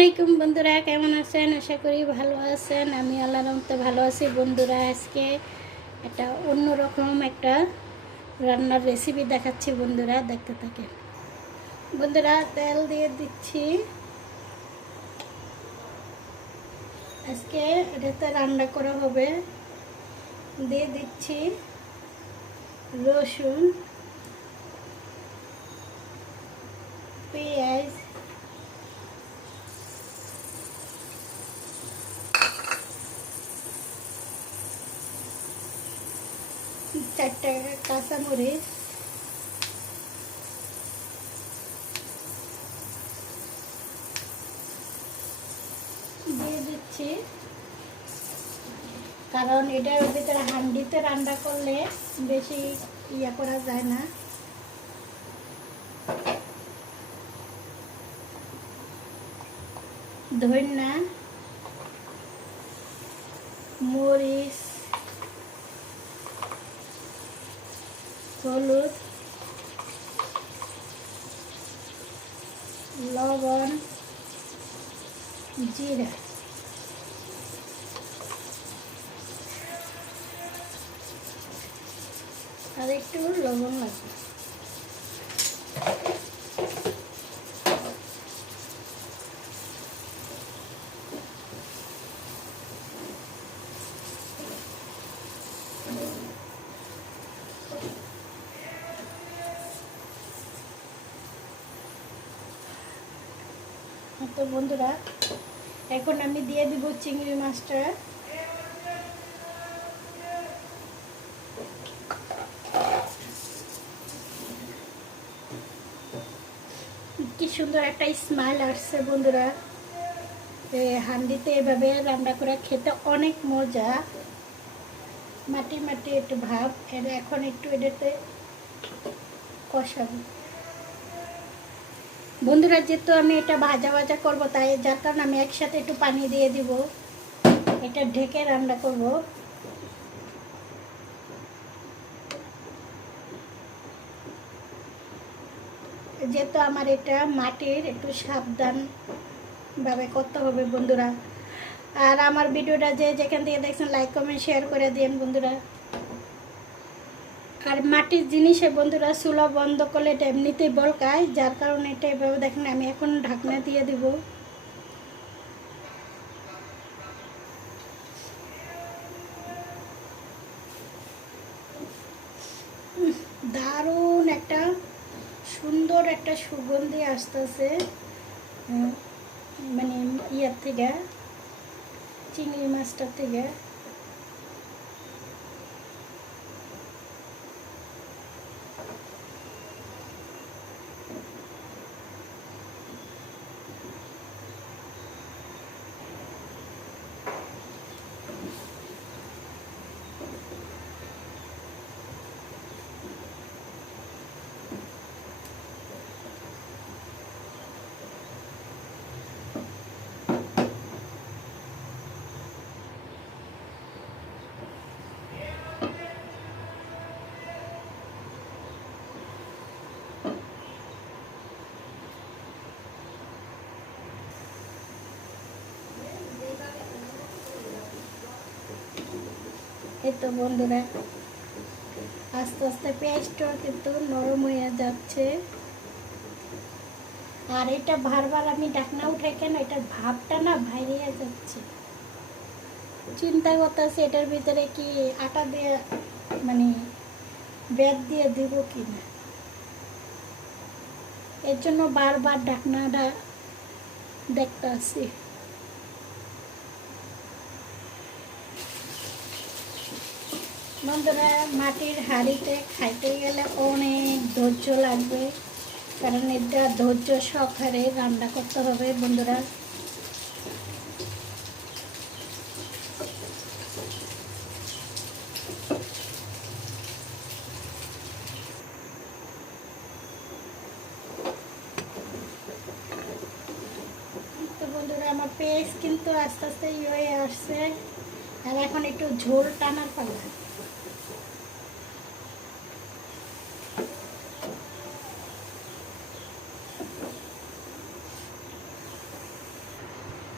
আলাইকুম বন্ধুরা, কেমন আছেন? আশা করি ভালো আছেন। আমি আল্লাহর রহমতে ভালো আছি। বন্ধুরা, আজকে একটা অন্যরকম একটা রান্নার রেসিপি দেখাচ্ছি। বন্ধুরা, দেখতে থাকে। বন্ধুরা, তেল দিয়ে দিচ্ছি। আজকে এটাতে রান্না করা হবে। দিয়ে দিচ্ছি রসুন, পেঁয়াজ, চারটা কাঁচামরিচ, দিয়ে দিচ্ছি। কারণ এটার ভিতরে হান্ডিতে রান্না করলে বেশি ইয়া করা যায় না। ধনিয়া, মরিচ, হলুদ, লবণ, জিরা, আর একটু লবণ লাগবে। তো বন্ধুরা, এখন আমি দিয়ে দিব চিংড়ি মাছটা। কি সুন্দর একটা স্মেল আসছে বন্ধুরা। হান্ডিতে এভাবে রান্না করে খেতে অনেক মজা। মাটি মাটি একটু ভাব। এখন একটু এটাতে কষাবো বন্ধুরা। যেহেতু আমি এটা ভাজা ভাজা করবো, তাই যার কারণে আমি একসাথে একটু পানি দিয়ে দিব। এটা ঢেকে রান্না করব। যেহেতু আমার এটা মাটির, একটু সাবধানভাবে করতে হবে বন্ধুরা। আর আমার ভিডিওটা যেখান থেকে দেখছেন, লাইক কমেন্ট শেয়ার করে দিন বন্ধুরা। আর মাটির জিনিসে বন্ধুরা চুলা বন্ধ করলে এটা এমনিতেই বলকায়, যার কারণে এটা এভাবে দেখেন। আমি এখন ঢাকনা দিয়ে দিব। দারুণ একটা সুন্দর একটা সুগন্ধি আসতেছে, মানে ইয়ার থেকে, চিংড়ি মাছটার থেকে। এই তো বন্ধুরা, আস্তে আস্তে পেঁয়াজটা কিন্তু নরম হয়ে যাচ্ছে। আর এটা বারবার আমি ঢাকনা উঠাই কেন, এটার ভাবটা না বাইরে যাচ্ছে। চিন্তা করতেছি এটার ভিতরে কি আটা দিয়ে, মানে বেত দিয়ে দিব কি না। এর জন্য বারবার ঢাকনাটা দেখতে আসি। বন্ধুরা, মাটির হাঁড়িতে খাইতে গেলে অনেক ধৈর্য লাগবে, কারণ এটা ধৈর্য সহকারে রান্না করতে হবে বন্ধুরা। তো বন্ধুরা, আমার পেঁয়াজ কিন্তু আস্তে আস্তে হয়ে আসছে। আর এখন একটু ঝোল টানার পালা।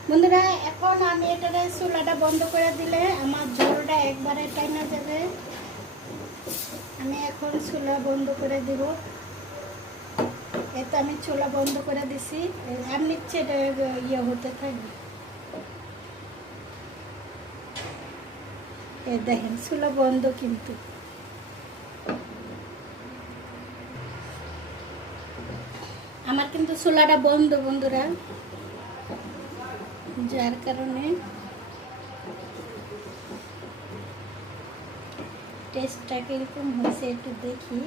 বন্ধুরা এখন আমি এটারে চুলাটা বন্ধ করে দিলে আমার ঝোলটা একবারে টাইনা যাবে। আমি এখন চুলা বন্ধ করে দিব। এতে আমি চুলা বন্ধ করে দিছি, আর নিচ্ছে এটা ইয়ে হতে থাকবে। এই দেখেন চুলা বন্ধ, কিন্তু আমার কিন্তু চুলাটা বন্ধ বন্ধুরা, যার কারণে টেস্টটা কিরকম হয়েছে একটু দেখি।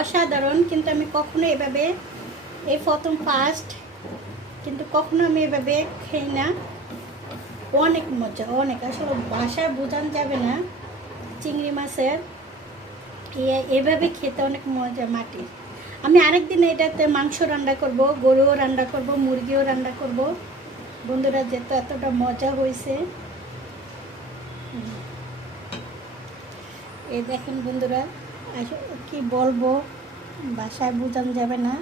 অসাধারণ, কিন্তু আমি কখনো এভাবে, এই প্রথম ফার্স্ট, কিন্তু কখনো আমি এভাবে খাই না। অনেক মজা, অনেক, আসলে বাসায় বোঝানো যাবে না। চিংড়ি মাছের এভাবে খেতে অনেক মজা মাটির। আমি আরেকদিন এটাতে মাংস রান্না করব, গরুও রান্না করব, মুরগিও রান্না করব বন্ধুরা, যেহেতু এতটা মজা হয়েছে। এই দেখেন বন্ধুরা, কি বলবো, বাসায় বোঝানো যাবে না,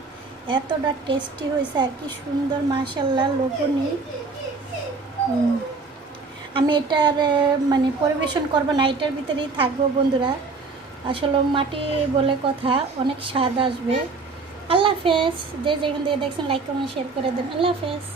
এতটা টেস্টি হয়েছে আর কি সুন্দর, মাশাআল্লাহ লোভনীয়। আমি এটার মানে পরিবেশন করবো না, এটার ভিতরেই থাকবো বন্ধুরা। আসলে মাটি বলে কথা, অনেক স্বাদ আসবে। আল্লাহ হাফেজ। যে যেখান থেকে দেখছেন লাইক কমেন্ট শেয়ার করে দেন। আল্লাহ হাফেজ।